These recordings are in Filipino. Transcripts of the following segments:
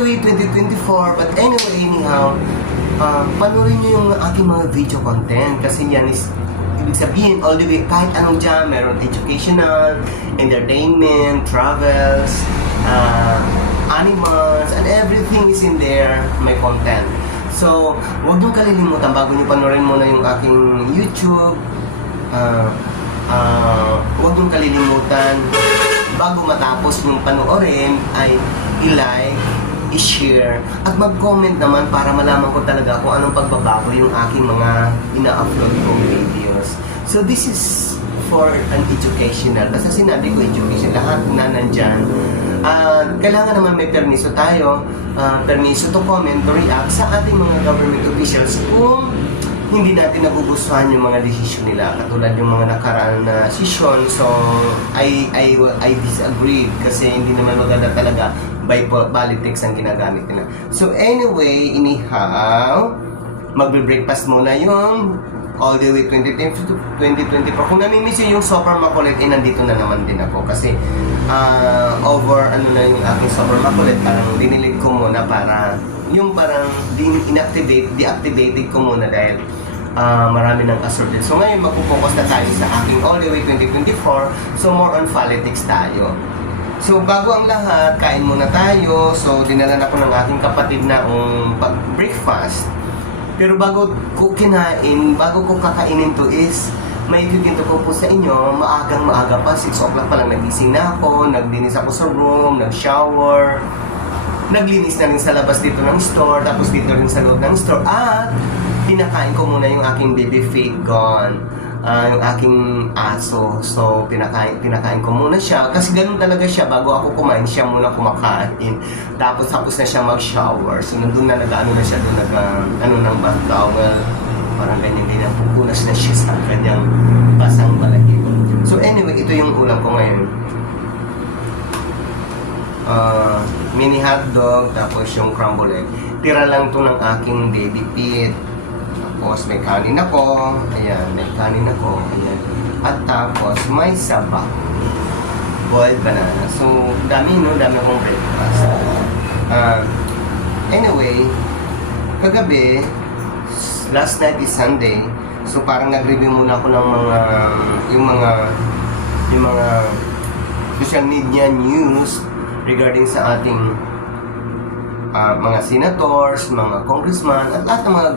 the way 2024. But anyway, anyhow, panoorin nyo yung aking mga video content kasi yan is ibig sabihin all the way kahit anong dyan, meron educational, entertainment, travels, animals, and everything is in there, may content. So, huwag nyo kalilimutan bago nyo panoorin muna yung aking YouTube. Huwag nyo kalilimutan bago matapos yung panoorin ay i-like, i-share, at mag-comment naman para malaman ko talaga kung anong pagbabago yung aking mga ina-upload kong videos. So this is for an educational. Basta sinabi ko education, lahat na nandyan. Kailangan naman may permiso tayo, permiso to comment, to react sa ating mga government officials kung hindi natin nagugustuhan yung mga desisyon nila, katulad yung mga nakaraan na session. So I disagree kasi hindi naman maganda talaga by politics ang ginagamit nila. So anyway, anyhow, magbe-breakfast muna yung all the way 2024. Kung namimiss yung Super Makulit, nandito na naman din ako kasi over na yung aking Super Makulit, parang dinilig ko muna para yung parang deactivated ko muna dahil marami ng assorted. So ngayon magpo-focus na tayo sa aking all the way 2024. So more on politics tayo. So bago ang lahat, kain muna tayo. So dinalan ako ng aking kapatid na pag-breakfast. Pero bago ko kakainin to is may ikikinto ko po sa inyo, maaga pa, 6 o'clock pa lang nagising na ako, naglinis ako sa room, nag-shower, naglinis na rin sa labas dito ng store, tapos dito rin sa loob ng store, at pinakain ko muna yung aking baby Faith Gone, yung aking aso. So pinakain ko muna siya kasi ganun talaga siya, bago ako kumain siya muna kumakain, tapos na siya mag-shower. So nandun na nag-ano na siya doon, ng bath towel, parang ganyan pupunas na siya sa kanyang basang balahibo. So anyway, ito yung ulam ko ngayon, mini hotdog, tapos yung crumble egg. Tira lang to ng aking baby Pete. Tapos may kanin ako, ayan, ayan. At tapos may saba, boiled banana. So dami akong breakfast. Anyway, kagabi, last night is Sunday, so parang nag-review muna ako ng yung mga social media news regarding sa ating mga senators, mga congressman, at lahat ng mga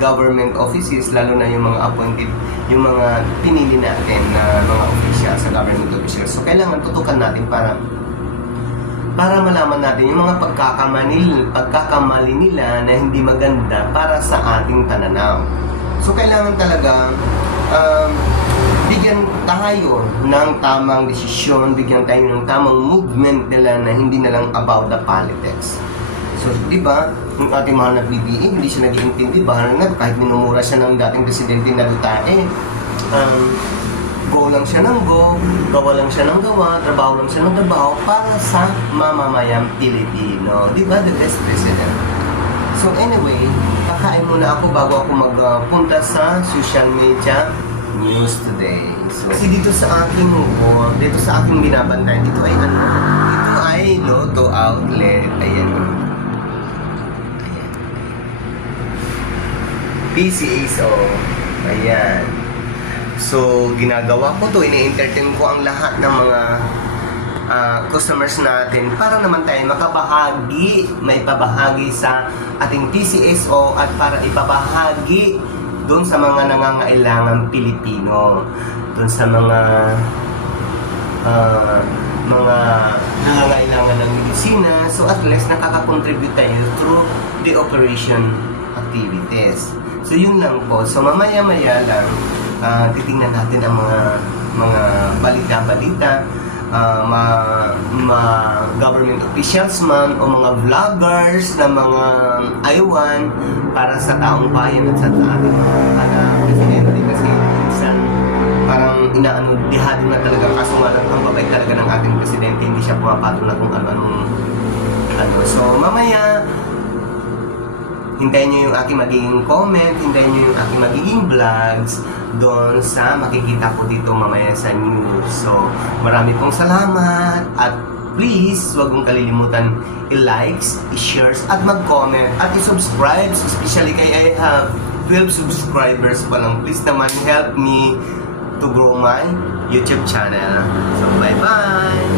government offices, lalo na yung mga appointed, yung mga pinili natin na mga officials sa government officials. So kailangan tutukan natin para malaman natin yung mga pagkakamali nila na hindi maganda para sa ating pananaw. So kailangan talaga bigyan tayo ng tamang desisyon, bigyan tayo ng tamang movement nila na hindi na lang about the politics. So, di ba, yung ating mahal na BBM, hindi siya nag-iintindi, bahala na, kahit minumura siya ng dating presidente na Duterte, go lang siya ng go, gawa lang siya ng gawa, trabaho lang siya ng trabaho para sa mamamayang Pilipino. Di ba, the best president? So anyway, kakain muna ako bago ako magpunta sa social media news today. So, kasi dito sa aking binabantayan, ito ay Lotto Outlet. Ayan. PCSO. Ayan. So, ginagawa ko to, ini-entertain ko ang lahat ng mga customers natin para naman tayo may pabahagi sa ating PCSO at para ipabahagi doon sa mga nangangailangang Pilipino, doon sa mga nangangailangan ng medisina. So at least nakaka-contribute tayo through the operation activities. So yun lang po. So mamaya-maya lang titingnan natin ang mga balita-balita, government officials man o mga vloggers na mga aywan para sa taong bayan at sa ating mga presidente, kasi minsan parang dihado na talaga, kaso nga lang ang babay talaga ng ating presidente, hindi siya pumapatol na kung ano. So mamaya hintayin nyo yung aking magiging comment, hintayin nyo yung aking magiging vlogs doon sa makikita ko dito mamaya sa news. So, marami pong salamat at please, huwag mong kalilimutan i-likes, i-shares, at mag-comment, at i-subscribe. Especially kay I have 12 subscribers pa lang. Please naman, help me to grow my YouTube channel. So, bye-bye!